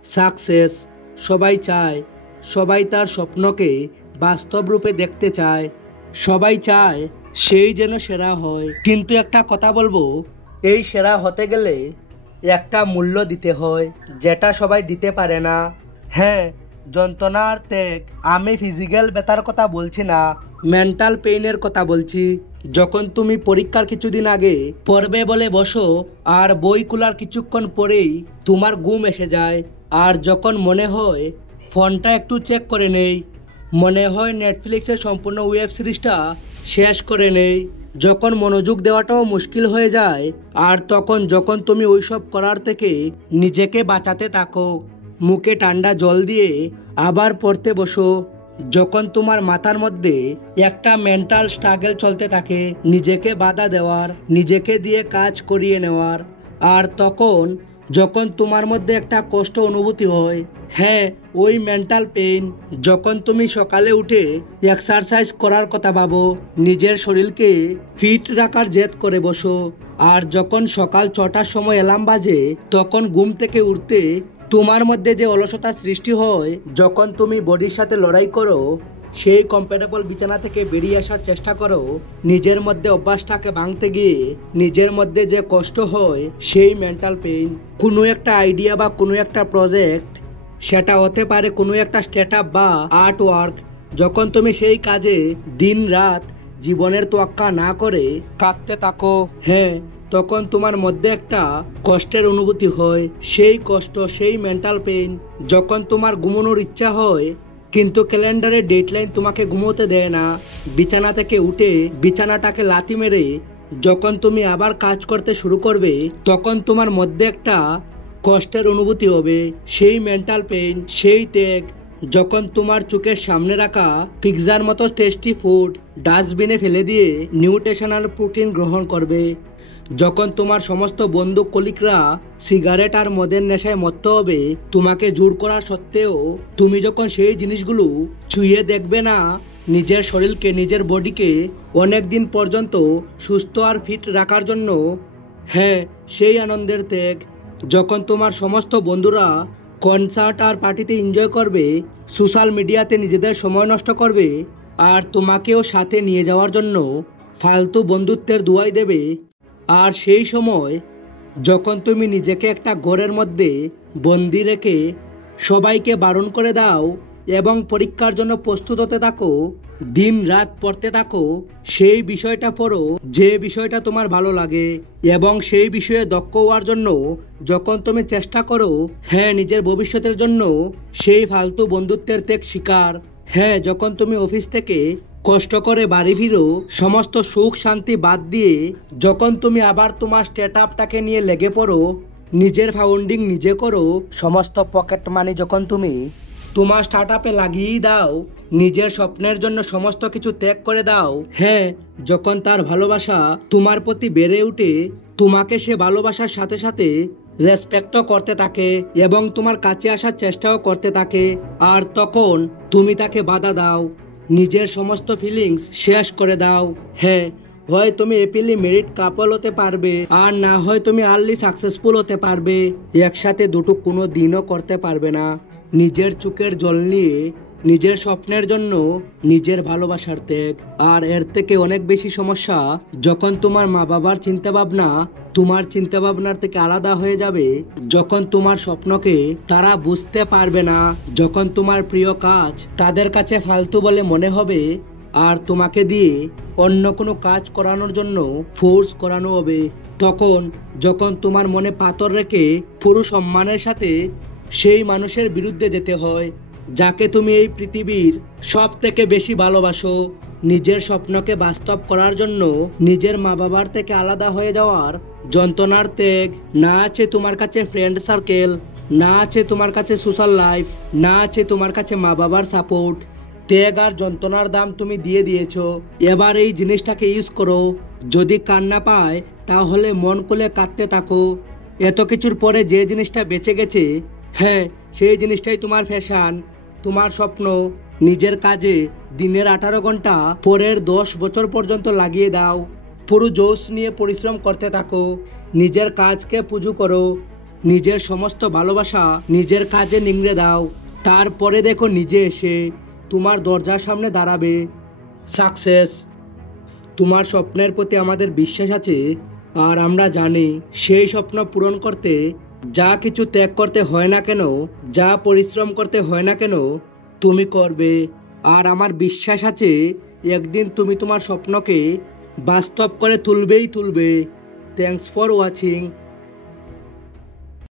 Success সবাই চায়, সবাই তার স্বপ্নকে বাস্তব রূপে দেখতে চায়, সবাই চায় সেই যেন সেরা হয়। কিন্তু একটা কথা বলবো, এই সেরা হতে গেলে একটা মূল্য দিতে হয়, যেটা সবাই দিতে পারে না। হ্যাঁ, যন্ত্রণার ত্যাগ। আমি ফিজিক্যাল ব্যথার কথা বলছি না, মেন্টাল পেইনের কথা বলছি। যখন তুমি পরীক্ষার কিছুদিন আগে পড়বে বলে বসো, আর বই খোলার কিছুক্ষণ পরেই তোমার ঘুম এসে যায়, আর যখন মনে হয় ফোনটা একটু চেক করে নেই, মনে হয় নেটফ্লিক্সের সম্পূর্ণ ওয়েব সিরিজটা শেষ করে নেই, যখন মনোযোগ দেওয়াটাও মুশকিল হয়ে যায়, আর যখন তুমি ওইসব করার থেকে নিজেকে বাঁচাতে থাকো, মুখে ঠান্ডা জল দিয়ে আবার পড়তে বসো, যখন তোমার মাথার মধ্যে একটা মেন্টাল স্ট্রাগল চলতে থাকে, নিজেকে বাধা দেওয়ার, নিজেকে দিয়ে কাজ করিয়ে নেওয়ার, আর যখন তোমার মধ্যে একটা কষ্ট অনুভূতি হয়, হ্যাঁ ওই মেন্টাল পেইন, যখন তুমি সকালে উঠে এক্সারসাইজ করার কথা ভাবো, নিজের শরীরকে ফিট রাখার জেদ করে বসো, আর যখন সকাল 6টার সময় অ্যালার্ম বাজে, তখন ঘুম থেকে উঠতে তোমার মধ্যে যে অলসতা সৃষ্টি হয়, যখন তুমি বডির সাথে লড়াই করো, সেই কমফোর্টেবল বিছানা থেকে বেরিয়ে আসার চেষ্টা করো, নিজের মধ্যে অভ্যাসটাকে ভাঙতে গিয়ে নিজের মধ্যে যে কষ্ট হয়, সেই মেন্টাল পেইন। কোনো একটা আইডিয়া বা কোনো একটা প্রজেক্ট, সেটা হতে পারে কোনো একটা স্টার্টআপ বা আর্ট ওয়ার্ক, যখন তুমি সেই কাজে দিন রাত জীবনের তোয়াক্কা না করে কাঁদতে থাকো, হ্যাঁ তখন তোমার মধ্যে একটা কষ্টের অনুভূতি হয়, সেই কষ্ট, সেই মেন্টাল পেইন। যখন তোমার ঘুমানোর ইচ্ছা হয় কিন্তু ক্যালেন্ডারের ডেডলাইন তোমাকে ঘুমোতে দেয় না, বিছানা থেকে উঠে বিছানাটাকে লাথি মেরে যখন তুমি আবার কাজ করতে শুরু করবে, তখন তোমার মধ্যে একটা কষ্টের অনুভূতি হবে, সেই মেন্টাল পেইন, সেই ত্যাগ। যখন তোমার চোখের সামনে রাখা পিৎজার মতো টেস্টি ফুড ডাস্টবিনে ফেলে দিয়ে নিউট্রিশনাল প্রোটিন গ্রহণ করবে, যখন তোমার সমস্ত বন্ধু কলিগরা সিগারেট আর মদের নেশায় মত্ত হবে, তোমাকে জোর করা সত্ত্বেও তুমি যখন সেই জিনিসগুলো ছুঁয়ে দেখবে না, নিজের শরীরকে, নিজের বডিকে অনেক দিন পর্যন্ত সুস্থ আর ফিট রাখার জন্য, হ্যাঁ সেই আনন্দের ত্যাগ। যখন তোমার সমস্ত বন্ধুরা কনসার্ট আর পার্টিতে এনজয় করবে, সোশ্যাল মিডিয়াতে নিজেদের সময় নষ্ট করবে, আর তোমাকেও সাথে নিয়ে যাওয়ার জন্য ফালতু বন্ধুত্বের দুয়াই দেবে, আর সেই সময় যখন তুমি নিজেকে একটা ঘরের মধ্যে বন্দি রেখে সবাইকে বারণ করে দাও এবং পরীক্ষার জন্য প্রস্তুত হতে থাকো, দিন রাত পড়তে থাকো, সেই বিষয়টা পড়ো যে বিষয়টা তোমার ভালো লাগে, এবং সেই বিষয়ে দক্ষ হওয়ার জন্য যখন তুমি চেষ্টা করো, হ্যাঁ নিজের ভবিষ্যতের জন্য সেই ফালতু বন্ধুত্বের ত্যাগ শিকার, হ্যাঁ যখন তুমি অফিস থেকে কষ্ট করে বাড়ি ফিরো সমস্ত সুখ শান্তি বাদ দিয়ে, যখন তুমি আবার তোমার স্টার্টআপটাকে নিয়ে লেগে পড়ো, নিজের ফাউন্ডিং নিজে করো, সমস্ত পকেট মানি যখন তুমি তোমার স্টার্টআপে লাগিয়েই দাও, নিজের স্বপ্নের জন্য সমস্ত কিছু ত্যাগ করে দাও, হ্যাঁ যখন তার ভালোবাসা তোমার প্রতি বেড়ে উঠে, তোমাকে সে ভালোবাসার সাথে সাথে রেসপেক্টও করতে থাকে এবং তোমার কাছে আসার চেষ্টাও করতে থাকে, আর তখন তুমি তাকে বাধা দাও, নিজের সমস্ত ফিলিংস শেষ করে দাও, হ্যাঁ হয় তুমি হ্যাপিলি ম্যারিড কাপল হতে পারবে, আর না হয় তুমি আর্লি সাকসেসফুল হতে পারবে, একসাথে দুটো কোনো দিনও করতে পারবে না। নিজের চোখের জল নিয়ে নিজের স্বপ্নের জন্য নিজের ভালোবাসার ত্যাগ, আর এর থেকে অনেক বেশি সমস্যা যখন তোমার মা বাবার চিন্তাভাবনা তোমার চিন্তাভাবনার থেকে আলাদা হয়ে যাবে, যখন তোমার স্বপ্নকে তারা বুঝতে পারবে না, যখন তোমার প্রিয় কাজ তাদের কাছে ফালতু বলে মনে হবে, আর তোমাকে দিয়ে অন্য কোনো কাজ করানোর জন্য ফোর্স করানো হবে, যখন তোমার মনে পাথর রেখে পুরো সম্মানের সাথে সেই মানুষের বিরুদ্ধে যেতে হয় যাকে তুমি এই পৃথিবীর সব থেকে বেশি ভালোবাসো, নিজের স্বপ্নকে বাস্তব করার জন্য নিজের মা বাবার থেকে আলাদা হয়ে যাওয়ার যন্ত্রণার ত্যাগ। না আছে তোমার কাছে ফ্রেন্ড সার্কেল, না আছে তোমার কাছে সোশ্যাল লাইফ, না আছে তোমার কাছে মা বাবার সাপোর্ট, ত্যাগ আর যন্ত্রণার দাম তুমি দিয়ে দিয়েছো। এবার এই জিনিসটাকে ইউজ করো, যদি কান্না পায় তাহলে মন খুলে কাঁদতে থাকো, এত কিছুর পরে যে জিনিসটা বেঁচে গেছে, হ্যাঁ সেই জিনিসটাই তোমার ফ্যাশন, তোমার স্বপ্ন। নিজের কাজে দিনের 18 ঘন্টা পরের 10 বছর পর্যন্ত লাগিয়ে দাও, পুরো জোশ নিয়ে পরিশ্রম করতে থাকো, নিজের কাজকে পুজো করো, নিজের সমস্ত ভালোবাসা নিজের কাজে নিংড়ে দাও, তারপরে দেখো নিজে এসে তোমার দরজার সামনে দাঁড়াবে সাকসেস। তোমার স্বপ্নের প্রতি আমাদের বিশ্বাস আছে, আর আমরা জানি সেই স্বপ্ন পূরণ করতে যা কিছু ত্যাগ করতে হয় না কেন, যা পরিশ্রম করতে হয় না কেন, তুমি করবে। আর আমার বিশ্বাস আছে একদিন তুমি তোমার স্বপ্নকে বাস্তব করে তুলবেই তুলবে। Thanks for watching.